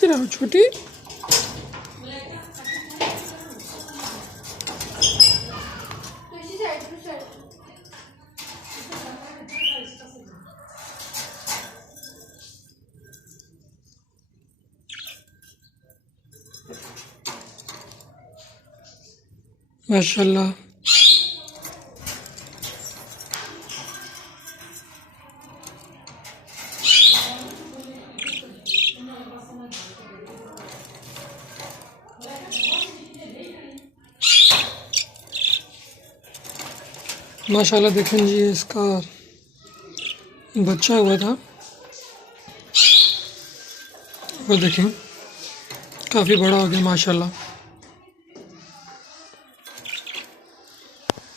तेरा छोटी। माशाल्लाह। माशाल्लाह देखें जी, इसका बच्चा हुआ था वो देखें काफ़ी बड़ा हो गया माशाल्लाह।